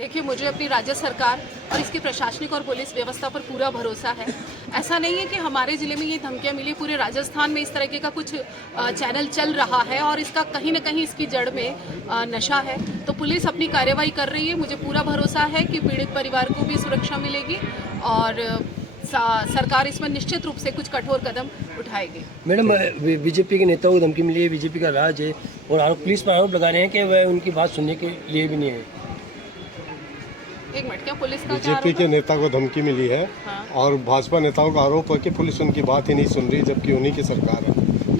देखिए, मुझे अपनी राज्य सरकार और इसकी प्रशासनिक और पुलिस व्यवस्था पर पूरा भरोसा है। ऐसा नहीं है कि हमारे ज़िले में ये धमकियाँ मिली, पूरे राजस्थान में इस तरीके का कुछ चैनल चल रहा है और इसका कहीं न कहीं इसकी जड़ में नशा है। तो पुलिस अपनी कार्रवाई कर रही है। मुझे पूरा भरोसा है कि पीड़ित परिवार को भी सुरक्षा मिलेगी और सरकार इसमें निश्चित रूप से कुछ कठोर कदम उठाएगी। मैडम, बीजेपी के नेताओं को धमकी मिली है, बीजेपी का राज है और पुलिस पर आरोप लगा रहे हैं कि वह उनकी बात सुनने के लिए भी नहीं है। एक मिनट, क्या पुलिस का बीजेपी के नेता को धमकी मिली है? हाँ। और भाजपा नेताओं का आरोप है कि पुलिस उनकी बात ही नहीं सुन रही, जबकि उन्हीं की सरकार है।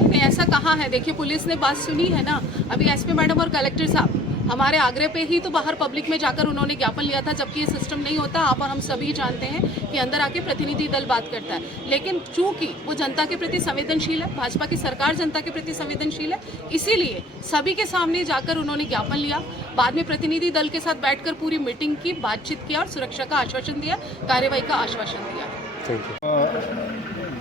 नहीं, ऐसा कहाँ है। देखिए, पुलिस ने बात सुनी है ना। अभी एसपी मैडम और कलेक्टर साहब हमारे आग्रह पे ही तो बाहर पब्लिक में जाकर उन्होंने ज्ञापन लिया था, जबकि ये सिस्टम नहीं होता। आप और हम सभी जानते हैं कि अंदर आके प्रतिनिधि दल बात करता है, लेकिन चूंकि वो जनता के प्रति संवेदनशील है, भाजपा की सरकार जनता के प्रति संवेदनशील है, इसीलिए सभी के सामने जाकर उन्होंने ज्ञापन लिया। बाद में प्रतिनिधि दल के साथ बैठकर पूरी मीटिंग की, बातचीत किया और सुरक्षा का आश्वासन दिया, कार्रवाई का आश्वासन दिया।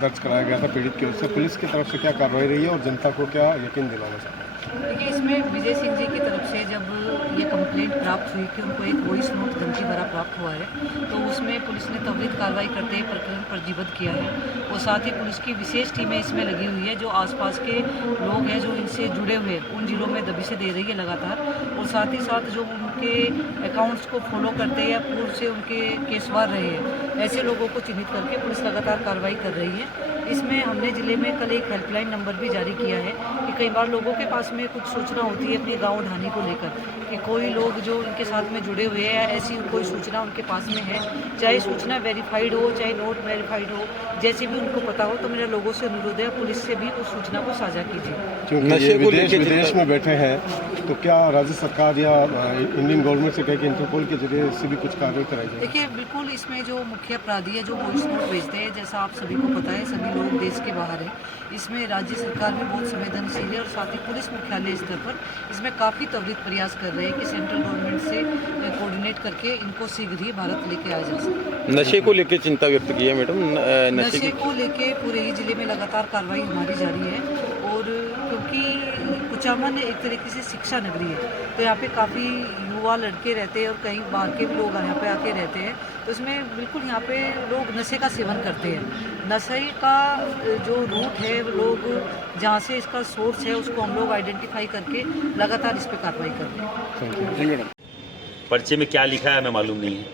दर्ज कराया गया था पीड़ित की ओर से, पुलिस की तरफ से क्या कार्रवाई रही है और जनता को क्या यकीन दिलाना चाहते हैं? देखिए, इसमें विजय सिंह जी की तरफ से जब ये कंप्लेंट प्राप्त हुई कि उनको एक वॉइस नोट धमकी भरा प्राप्त हुआ है, तो उसमें पुलिस ने त्वरित कार्रवाई करते हुए प्रकरण पंजीबद्ध किया है और साथ ही पुलिस की विशेष टीमें इसमें लगी हुई है, जो आसपास के लोग हैं जो इनसे जुड़े हुए उन जिलों में दबिशें दे रही है लगातार, और साथ ही साथ जो उनके अकाउंट्स को फॉलो करते हैं या पूर्व से उनके केसवार रहे हैं, ऐसे लोगों को चिन्हित करके पुलिस लगातार कार्रवाई कर रही है। इसमें हमने ज़िले में कल एक हेल्पलाइन नंबर भी जारी किया है कि कई बार लोगों के पास में कुछ सूचना होती है अपने गांव ढानी को लेकर कि कोई लोग जो उनके साथ में जुड़े हुए हैं या ऐसी कोई सूचना उनके पास में है, चाहे सूचना वेरीफाइड हो चाहे नॉट वेरीफाइड हो, जैसे भी उनको पता हो, तो मेरा लोगों से अनुरोध है पुलिस से भी उस सूचना को साझा कीजिए। क्योंकि ये विदेश में बैठे हैं, तो क्या राज्य सरकार या इंडियन गवर्नमेंट से कहे कि इंटरपोल के जरिए से भी कुछ कार्रवाई कराई जाए? देखिए, बिल्कुल इसमें जो मुख्य अपराधी है जो वॉइस नोट भेजते हैं, जैसा आप सभी को पता है, सभी लोग देश के बाहर है, इसमें राज्य सरकार भी बहुत संवेदनशील है और साथ ही पुलिस मुख्यालय स्तर पर इसमें काफ़ी त्वरित प्रयास कर रहे हैं कि सेंट्रल गवर्नमेंट से कोऑर्डिनेट करके इनको शीघ्र ही भारत लेके आया जा सके। नशे को लेकर चिंता व्यक्त की है मैडम? नशे को लेके पूरे ही जिले में लगातार कार्रवाई हमारी जारी है और क्योंकि कुचामन एक तरीके से शिक्षा नगरी है, तो यहाँ पे काफ़ी युवा लड़के रहते हैं और कई बाहर के भी लोग यहाँ पे आके रहते हैं, तो इसमें बिल्कुल यहाँ पे लोग नशे का सेवन करते हैं। नशे का जो रूट है, लोग जहाँ से इसका सोर्स है उसको हम लोग आइडेंटिफाई करके लगातार इस पर कार्रवाई करते हैं। पर्चे में क्या लिखा है हमें मालूम नहीं है,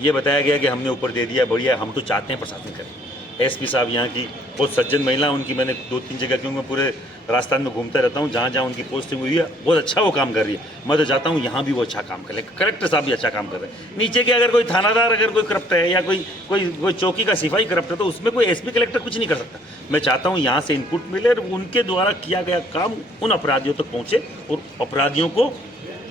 ये बताया गया कि हमने ऊपर दे दिया, बढ़िया, हम तो चाहते हैं प्रशासन करें। एसपी साहब यहाँ की बहुत सज्जन महिला, उनकी मैंने 2-3 जगह, क्योंकि मैं पूरे राजस्थान में घूमता रहता हूँ, जहाँ जहाँ उनकी पोस्टिंग हुई है बहुत अच्छा वो काम कर रही है। मैं तो चाहता हूँ यहाँ भी वो अच्छा काम करे, कलेक्टर साहब भी अच्छा काम कर रहे हैं। नीचे के अगर कोई थानादार अगर कोई करप्ट है या कोई चौकी का सिपाही करप्ट है, तो उसमें कोई एसपी कलेक्टर कुछ नहीं कर सकता। मैं चाहता हूँ यहाँ से इनपुट मिले और उनके द्वारा किया गया काम उन अपराधियों तक पहुँचे और अपराधियों को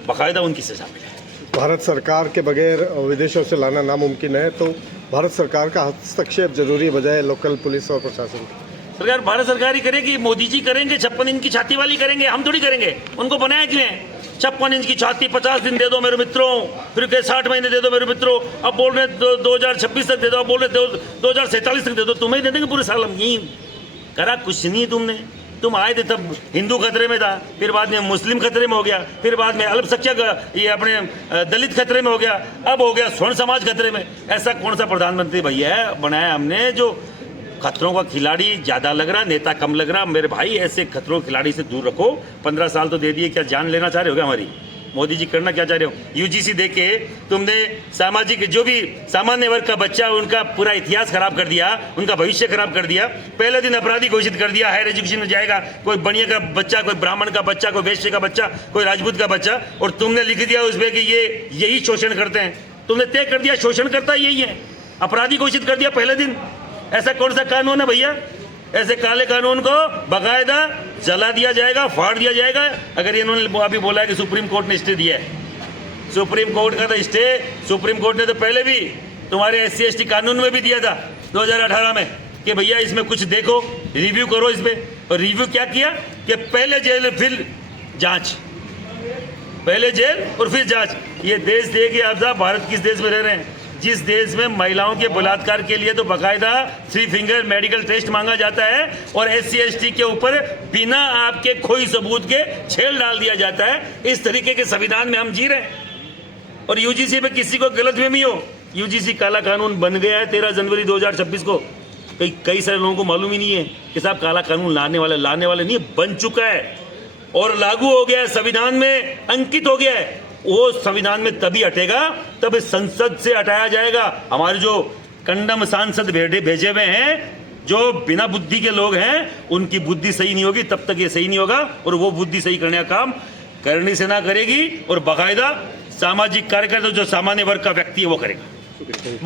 बाकायदा उनकी सजा मिले। भारत सरकार के बगैर विदेशों से लाना नामुमकिन है, तो भारत सरकार का हस्तक्षेप जरूरी है बजाय लोकल पुलिस और प्रशासन। सरकार भारत सरकार ही करेगी, मोदी जी करेंगे, 56 इंच की छाती वाली करेंगे, हम थोड़ी करेंगे। उनको बनाया क्यों है? 56 इंच की छाती 50 दिन दे दो मेरे मित्रों, फिर के 60 महीने दे दो मेरे मित्रों, अब बोल रहे 2026 तक दे दो, अब बोल रहे 2047 तक दे दो, तुम्हें दे देंगे पूरे साल। हम यही करा कुछ नहीं तुमने। तुम आए थे तब हिंदू खतरे में था, फिर बाद में मुस्लिम खतरे में हो गया, फिर बाद में अल्पसंख्यक ये अपने दलित खतरे में हो गया, अब हो गया स्वर्ण समाज खतरे में। ऐसा कौन सा प्रधानमंत्री भैया है बनाया हमने जो खतरों का खिलाड़ी ज़्यादा लग रहा, नेता कम लग रहा? मेरे भाई, ऐसे खतरों खिलाड़ी से दूर रखो। 15 साल तो दे दिए, क्या जान लेना चाह रहे हो क्या हमारी? मोदी जी करना क्या चाह रहे हो? यूजीसी दे के तुमने सामाजिक जो भी सामान्य वर्ग का बच्चा, उनका पूरा इतिहास खराब कर दिया, उनका भविष्य खराब कर दिया। पहले दिन अपराधी घोषित कर दिया, हायर एजुकेशन में जाएगा कोई बनिया का बच्चा, कोई ब्राह्मण का बच्चा, कोई वैश्य का बच्चा, कोई राजपूत का बच्चा, और तुमने लिख दिया उसमें कि ये यही शोषण करते हैं। तुमने तय कर दिया शोषण करता यही है, अपराधी घोषित कर दिया पहले दिन। ऐसा कौन सा कानून है भैया? ऐसे काले कानून को बाकायदा जला दिया जाएगा, फाड़ दिया जाएगा। अगर इन्होंने अभी बोला है कि सुप्रीम कोर्ट ने स्टे दिया है, सुप्रीम कोर्ट का तो स्टे सुप्रीम कोर्ट ने तो पहले भी तुम्हारे SC ST कानून में भी दिया था 2018 में कि भैया इसमें कुछ देखो, रिव्यू करो इस पर। और रिव्यू क्या किया कि पहले जेल फिर जांच, पहले जेल और फिर जांच। ये देश देखिए आप साहब, भारत किस देश में रह रहे हैं? जिस देश में महिलाओं के बलात्कार के लिए तो बाकायदा 3 फिंगर मेडिकल टेस्ट मांगा जाता है और SC ST के ऊपर बिना आपके कोई सबूत के छेड़ डाल दिया जाता है। इस तरीके के संविधान में हम जी रहे हैं। और यूजीसी पे किसी को गलतफहमी हो, यूजीसी काला कानून बन गया है 13 जनवरी 2026 को। कई सारे लोगों को मालूम ही नहीं है कि साहब काला कानून लाने वाले नहीं, बन चुका है और लागू हो गया है, संविधान में अंकित हो गया है। वो संविधान में तभी हटेगा तब संसद से हटाया जाएगा। हमारे जो कंडम सांसद भेजे हुए हैं, जो बिना बुद्धि के लोग हैं, उनकी बुद्धि सही नहीं होगी तब तक ये सही नहीं होगा, और वो बुद्धि सही करने का काम करनी सेना करेगी और बाकायदा सामाजिक कार्यकर्ता जो सामान्य वर्ग का व्यक्ति है वो करेगा।